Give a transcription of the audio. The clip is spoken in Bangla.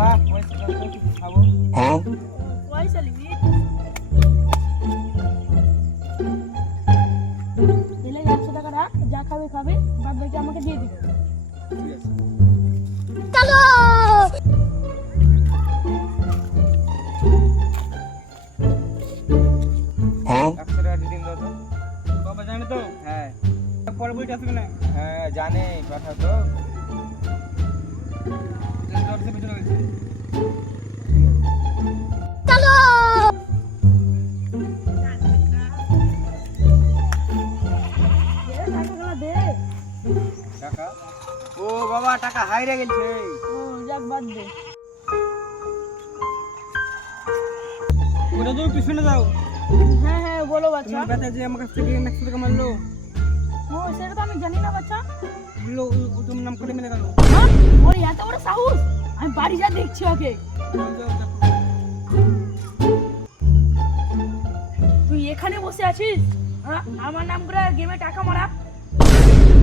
বাবা পয়সা দাও তো কিছু খাবো। পয়সা নিবি? দিলে 100 টাকা রাখ, যা খাবে খাবে, বাদ বাকি আমাকে দিয়ে দিবে। ঠিক আছে। চলো। একশো টাকা দিয়ে দিন দাও তো। বাবা জানে তো হ্যাঁ পরে বইটা আসবে না হ্যাঁ জানে কথা তো। দরজা ভিতরে গেছে চলো। দে টাকা ও বাবা টাকা হাইরে গেছে। ও যাক বাদ দে। ওটা তুমি পিছনে যাও হ্যাঁ হ্যাঁ বলো বাচ্চা। তোমার বেটা যে আমার কাছ থেকে 100 টাকা মারলো ও সেটা তো আমি জানি না বাচ্চা। দিলো ও তোমার নাম করে মেরে গেল হ্যাঁ ওর এত বড় সাহস, আমি বাড়ি যা দেখছি ওকে। তুই এখানে বসে আছিস, হ্যাঁ আমার নাম করে গেমে টাকা মারা।